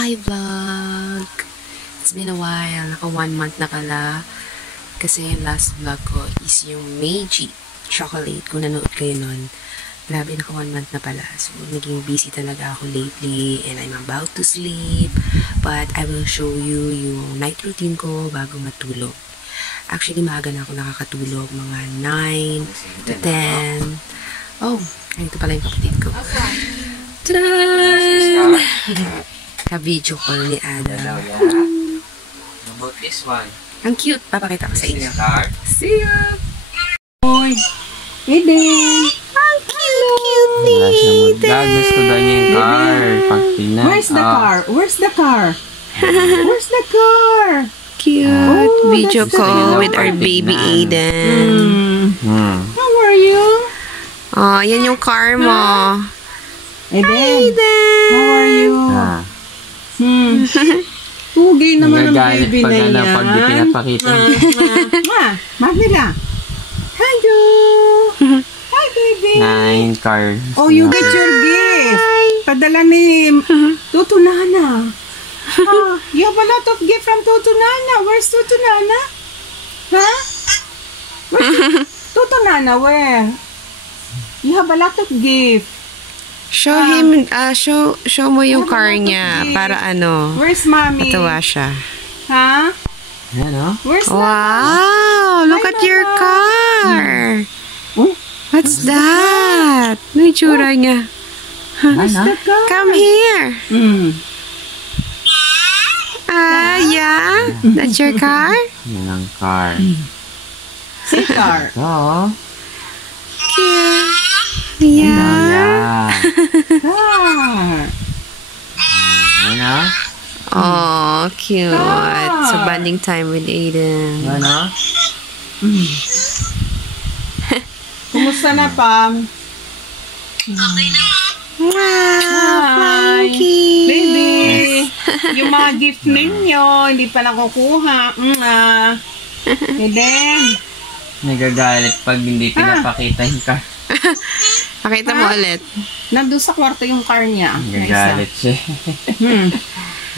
Hi vlog! It's been a while. Naka 1 month na pala. Kasi yung last vlog ko is yung Meiji chocolate. Kung nanood kayo nun. Grabe, naka 1 month na pala. So, naging busy talaga ako lately. And I'm about to sleep. But I will show you yung night routine ko bago matulog. Actually, maaga na ako nakakatulog. Mga 9 to 10. Oh, ito pala yung kapatid ko. Tadaan! Ka-video call ni Ada. How about this one? Ang cute. Papakita ko sa inyo. See ya! Oy! Eden! Ang cute ni Eden! Gusto daw niya yung car. Pag tingnan. Where's the car? Where's the car? Where's the car? Cute. Oh, Video that's call so with our baby cute. Aiden. How are you? Oh, yan yung car mo. Eden! Aiden! How are you? Pugi naman ang Nagagalit baby pag na ano, yan. pag di pinapakita. Magnila. Hello! Hi, baby! 9 cars. Oh, you get your gift. Padala ni Tutu Nana. You have a lot of gift from Tutu Nana. Where's Tutu Nana? Huh? Where's Tutu Nana? Where? You have a lot of gift. Show him, show mo yung car niya para ano, Where's mommy? matawa siya. Huh? Yan, no? Where's Wow! Look Hi, at your Mama. car! Oh, What's that? Ano yung tsura niya? the car? Come here! Yeah? That's your car? Yan ang car. Say car. So, Cute. Yeah. yeah. Car. Yan, no? Oh, cute. So, bonding time with Aiden. Yan, no? Kumusta na, Pam? Wow, Hi. funky. Baby, yung mga gift ninyo, hindi pa nakukuha. Eden. Nagagalit pag hindi pinapakita yung car. Pakita mo ulit. Nandun sa kwarto yung car niya. Nagagalit siya.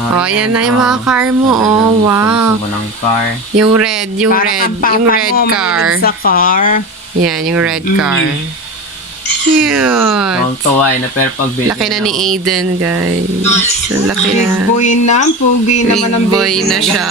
Oh, yan na yung mga car mo. Oh, wow. Gusto mo ng car. Yung red, yung Para red, kang yung papa red mo, car. mahilig sa car. Yan, yung red car. Cute. Ang tuway na pero pag baby. Laki na ni Aiden, guys. Laki Big na. boy na. Pugi naman ang Big boy baby na siya.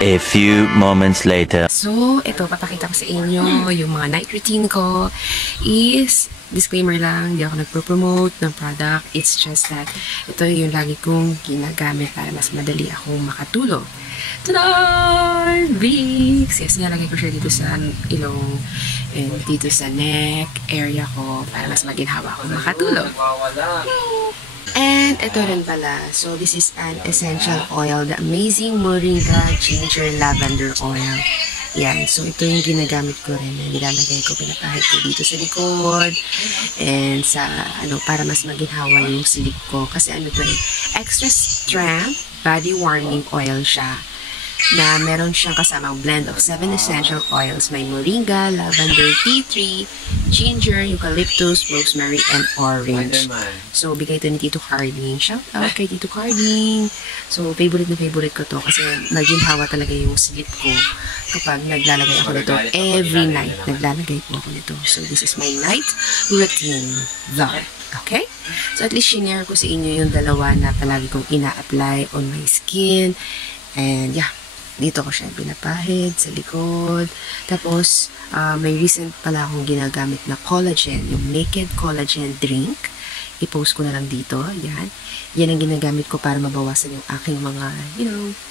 A few moments later. So, ito, papakita ko sa inyo yung mga night routine ko is, disclaimer lang, hindi ako nagpo-promote ng product. It's just that, ito yung lagi kong ginagamit para mas madali akong makatulog. Tada! Vicks! Yes, nilagay ko siya dito sa ilong and dito sa neck area ko para mas maginhawa akong makatulog. And ito rin pala. So, this is an essential oil. The Amazing Moringa Ginger Lavender Oil. Yan. So, ito yung ginagamit ko rin. Nilalagay ko, pinapahid ko dito sa likod. And sa, para mas maginhawa yung sleep ko. Kasi to extra strength body warming oil siya. Na meron siyang kasamang blend of 7 essential oils. May moringa, lavender, tea tree, ginger, eucalyptus, rosemary, and orange. So, bigay ito ni Tito Carding. Shout out kay Tito Carding. So, favorite na favorite ko to kasi naginhawa talaga yung sleep ko kapag naglalagay ako nito. Every night, naglalagay po ako nito. So, this is my night routine vlog. Okay? So, at least share ko sa inyo yung dalawa na palagi kong ina-apply on my skin. And, yeah. Dito ko siya pinapahid sa likod. Tapos, may recent pala akong ginagamit na collagen. Yung Naked Collagen Drink. I-post ko na lang dito. Yan. Yan ang ginagamit ko para mabawasan yung aking mga,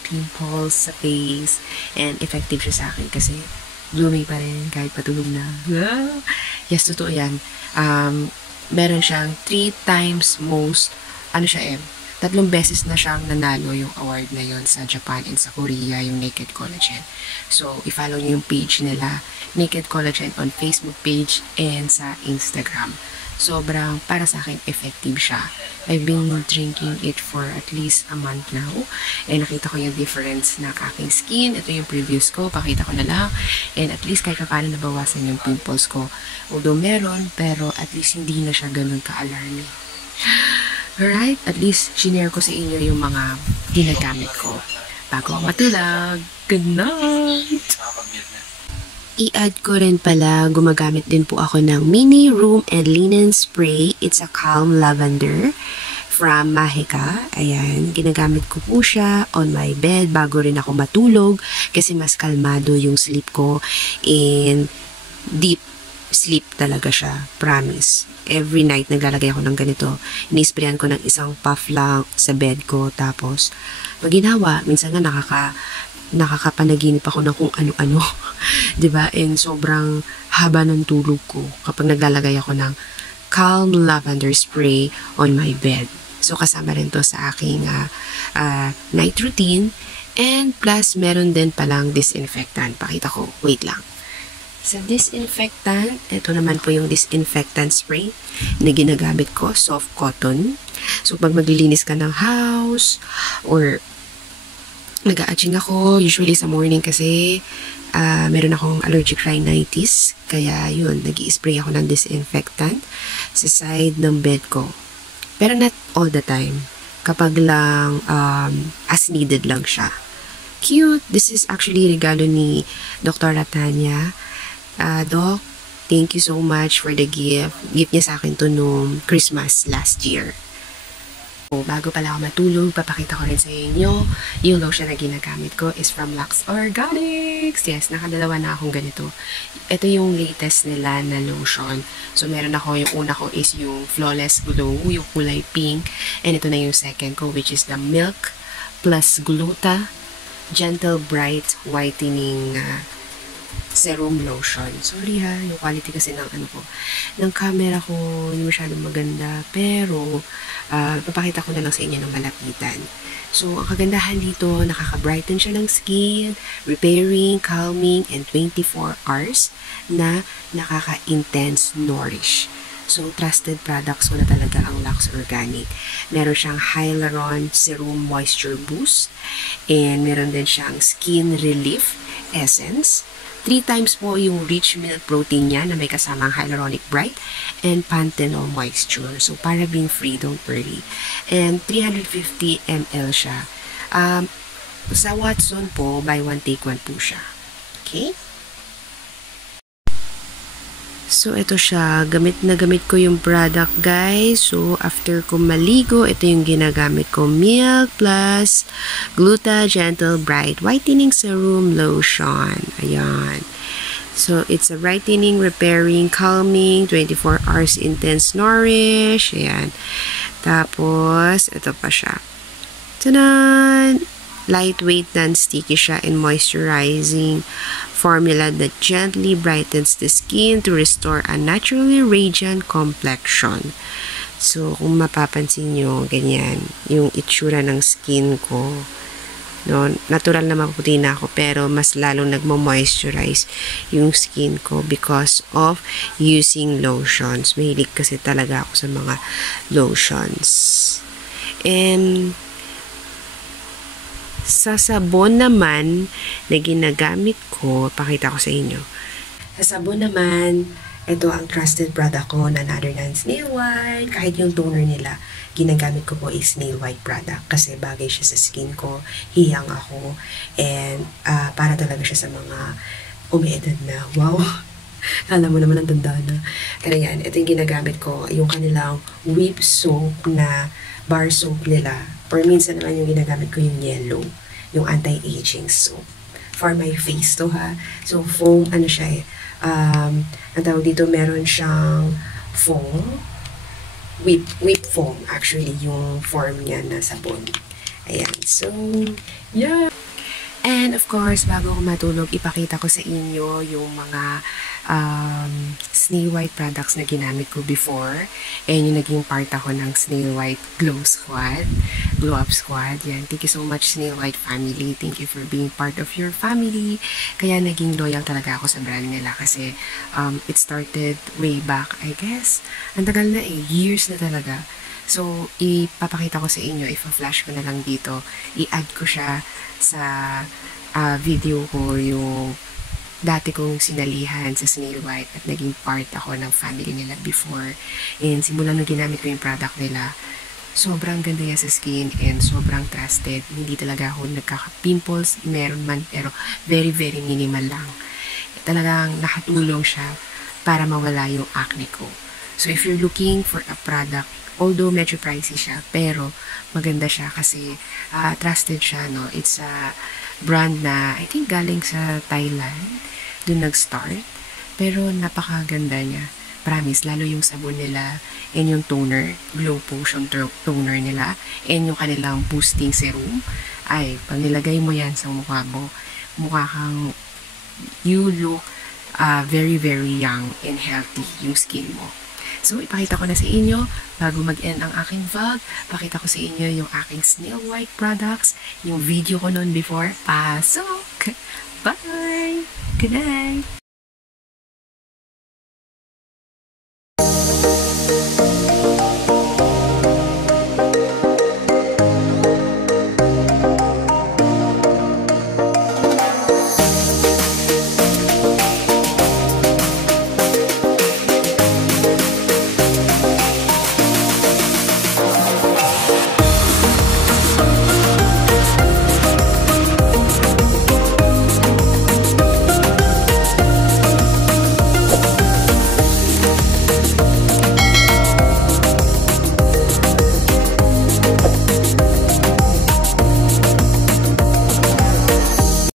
pimples sa face. And effective siya sa akin kasi blooming pa rin kahit patulog na. Yes, totoo yan. Meron siyang 3 times most, 3 beses na siyang nanalo yung award na yon sa Japan and sa Korea, yung Naked Collagen. So, i-follow niyo yung page nila, Naked Collagen on Facebook page and sa Instagram. Sobrang, para sa akin, effective siya. I've been drinking it for at least a month now. And nakita ko yung difference ng aking skin. Ito yung previous ko, pakita ko na lang. And at least kahit paano nabawasan yung pimples ko. Although meron, pero at least hindi na siya ganun ka-alarming. Alright, at least shinare ko sa inyo yung mga ginagamit ko bago ako matulog. Good night! I-add ko rin pala, gumagamit din po ako ng Mini Room and Linen Spray. It's a calm lavender from Mahika. Ayan, ginagamit ko po siya on my bed bago rin ako matulog kasi mas kalmado yung sleep ko and deep sleep talaga siya. Promise. Every night naglalagay ako ng ganito. Ini-sprayan ko ng isang puff lang sa bed ko tapos pag ginawa, minsan nga nakakapanaginip ako ng kung ano-ano. 'Di ba? And sobrang haba ng tulog ko kapag naglalagay ako ng calm lavender spray on my bed. So kasama rin to sa aking night routine. And plus meron din palang disinfectant. Pakita ko. Wait lang. Sa disinfectant, ito naman po yung disinfectant spray na ginagamit ko, soft cotton. So pag maglilinis ka ng house or nag-a-atching ako, usually sa morning kasi meron akong allergic rhinitis. Kaya yun, nag-i-spray ako ng disinfectant sa side ng bed ko. Pero not all the time. Kapag lang as needed lang siya. Cute! This is actually regalo ni Dr. Tanya. Doc, thank you so much for the gift. Gift niya sa akin to noong Christmas last year. So, bago pala ako matulog, papakita ko rin sa inyo. Yung lotion na ginagamit ko is from Lux Organics. Yes, nakadalawa na akong ganito. Ito yung latest nila na lotion. So, meron ako, yung una ko is yung Flawless Glow, yung kulay pink. And ito na yung second ko, which is the Milk plus Gluta Gentle Bright Whitening Serum Lotion. Sorry ha, yung quality kasi ng ng camera ko, hindi masyadong maganda. Pero, papakita ko na lang sa inyo ng malapitan. So, ang kagandahan dito, nakaka-brighten siya ng skin, repairing, calming, and 24 hours na nakaka-intense nourish. So, trusted products ko na talaga ang Lux Organic. Meron siyang Hyaluron Serum Moisture Boost, and meron din siyang Skin Relief Essence. 3 times po yung rich milk protein niya na may kasamang hyaluronic bright and panthenol moisture. So, paraben-free, don't worry. And 350 ml siya. Sa Watson po, buy one, take one po siya. Okay? So, ito siya. Gamit na gamit ko yung product, guys. So, after ko maligo, ito yung ginagamit ko. Milk plus Gluta Gentle Bright Whitening Serum Lotion. Ayan. So, it's a brightening, repairing, calming, 24 hours intense nourish. Ayan. Tapos, ito pa siya. Tanan! Lightweight, non-sticky siya and moisturizing formula that gently brightens the skin to restore a naturally radiant complexion. So, kung mapapansin nyo, ganyan, yung itsura ng skin ko. No, natural na maputi na ako, pero mas lalong nagmo-moisturize yung skin ko because of using lotions. Mahilig kasi talaga ako sa mga lotions. And sa sabon naman na ginagamit ko, pakita ko sa inyo. Sa sabon naman, ito ang trusted product ko na other than Snail White. Kahit yung toner nila, ginagamit ko po is Snail White product kasi bagay siya sa skin ko, hiyang ako, and para talaga siya sa mga umiedad na. Wow! Alam mo naman ang tanda na. Kaya yan, ito yung ginagamit ko, yung kanilang whip soap na bar soap nila. Or minsan naman yung ginagamit ko yung yellow, yung anti-aging soap. For my face to ha. So foam, ano siya ang tawag dito, meron siyang foam, whip foam actually, yung form niya na sabon. Ayan, so, yeah. And of course, bago ako matulog, ipakita ko sa inyo yung mga Snail White products na ginamit ko before. And yung naging part ako ng Snail White Glow Squad, Glow Up Squad. Yan. Thank you so much, Snail White family. Thank you for being part of your family. Kaya naging loyal talaga ako sa brand nila kasi it started way back, I guess. Ang tagal na years na talaga. So, ipapakita ko sa inyo, ipa-flash ko na lang dito. I-add ko siya sa video ko, yung dati kong sinalihan sa Snail White at naging part ako ng family nila before. And simulan nung ginamit ko yung product nila, Sobrang ganda niya sa skin and sobrang trusted. Hindi talaga ako nagkaka-pimples, meron man, pero very, very minimal lang. Talagang nakatulong siya para mawala yung acne ko. So, if you're looking for a product, although medyo pricey siya, pero maganda siya kasi trusted siya, no? It's a brand na, I think, galing sa Thailand. Doon nag-start. Pero napakaganda niya. Promise, lalo yung sabon nila and yung toner, Glow Potion toner nila, and yung kanilang boosting serum. Ay, pag nilagay mo yan sa mukha mo, mukha kang you look very, very young and healthy yung skin mo. So, ipakita ko na sa inyo, bago mag-end ang aking vlog, pakita ko sa inyo yung aking Snail White products, yung video ko noon before. Pasok! Bye! Good night!